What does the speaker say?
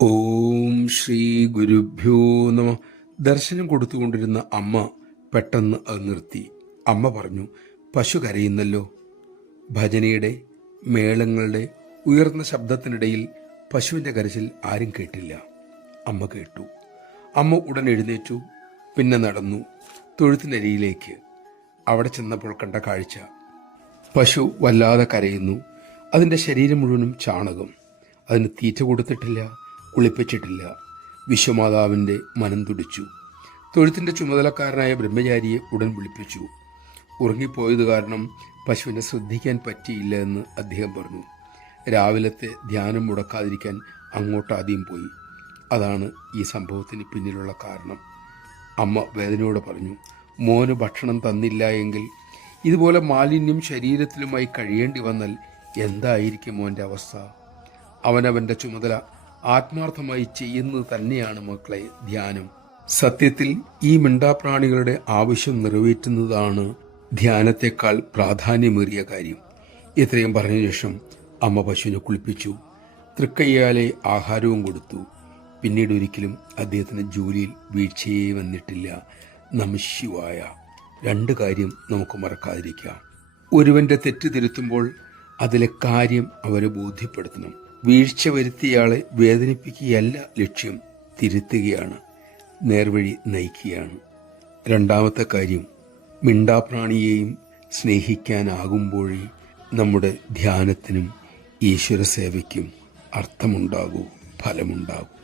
ഓം ശ്രീ ഗുരുഭ്യോ നമ. ദർശനം കൊടുത്തുകൊണ്ടിരുന്ന അമ്മ പെട്ടെന്ന് അത് നിർത്തി. അമ്മ പറഞ്ഞു, പശു കരയുന്നല്ലോ. ഭജനയുടെ മേളങ്ങളുടെ ഉയർന്ന ശബ്ദത്തിനിടയിൽ പശുവിൻ്റെ കരച്ചിൽ ആരും കേട്ടില്ല. അമ്മ കേട്ടു. അമ്മ ഉടൻ എഴുന്നേറ്റു. പിന്നെ നടന്നു തൊഴുത്തിനരിയിലേക്ക്. അവിടെ ചെന്നപ്പോൾ കണ്ട കാഴ്ച, പശു വല്ലാതെ കരയുന്നു. അതിൻ്റെ ശരീരം മുഴുവനും ചാണകം. അതിന് തീറ്റ കൊടുത്തിട്ടില്ല, കുളിപ്പിച്ചിട്ടില്ല. വിശ്വമാതാവിൻ്റെ മനം തുടിച്ചു. തൊഴുത്തിൻ്റെ ചുമതലക്കാരനായ ബ്രഹ്മചാരിയെ ഉടൻ വിളിപ്പിച്ചു. ഉറങ്ങിപ്പോയത് കാരണം പശുവിനെ ശ്രദ്ധിക്കാൻ പറ്റിയില്ല എന്ന് അദ്ദേഹം പറഞ്ഞു. രാവിലത്തെ ധ്യാനം മുടക്കാതിരിക്കാൻ അങ്ങോട്ട് ആദ്യം പോയി. അതാണ് ഈ സംഭവത്തിന് പിന്നിലുള്ള കാരണം. അമ്മ വേദനയോടെ പറഞ്ഞു, മോന് ഭക്ഷണം തന്നില്ല എങ്കിൽ, ഇതുപോലെ മാലിന്യം ശരീരത്തിലുമായി കഴിയേണ്ടി വന്നാൽ എന്തായിരിക്കും മോൻ്റെ അവസ്ഥ? അവനവൻ്റെ ചുമതല ആത്മാർത്ഥമായി ചെയ്യുന്നത് തന്നെയാണ് മക്കളെ ധ്യാനം. സത്യത്തിൽ ഈ മിണ്ടാപ്രാണികളുടെ ആവശ്യം നിറവേറ്റുന്നതാണ് ധ്യാനത്തെക്കാൾ പ്രാധാന്യമേറിയ കാര്യം. ഇത്രയും പറഞ്ഞ ശേഷം അമ്മ പശുവിനെ കുളിപ്പിച്ചു. തൃക്കയ്യാലെ ആഹാരവും കൊടുത്തു. പിന്നീട് ഒരിക്കലും അദ്ദേഹത്തിന് ജോലിയിൽ വീഴ്ചയേ വന്നിട്ടില്ല. നമഃശിവായ. രണ്ട് കാര്യം നമുക്ക് മറക്കാതിരിക്കാം. ഒരുവന്റെ തെറ്റ് തിരുത്തുമ്പോൾ അതിലെ കാര്യം അവരെ ബോധ്യപ്പെടുത്തണം. വീഴ്ച വരുത്തിയയാളെ വേദനിപ്പിക്കുകയല്ല ലക്ഷ്യം, തിരുത്തുകയാണ്, നേർവഴി നയിക്കുകയാണ്. രണ്ടാമത്തെ കാര്യം, മിണ്ടാപ്രാണിയെയും സ്നേഹിക്കാനാകുമ്പോഴേ നമ്മുടെ ധ്യാനത്തിനും ഈശ്വര സേവയ്ക്കും അർത്ഥമുണ്ടാകൂ, ഫലമുണ്ടാകൂ.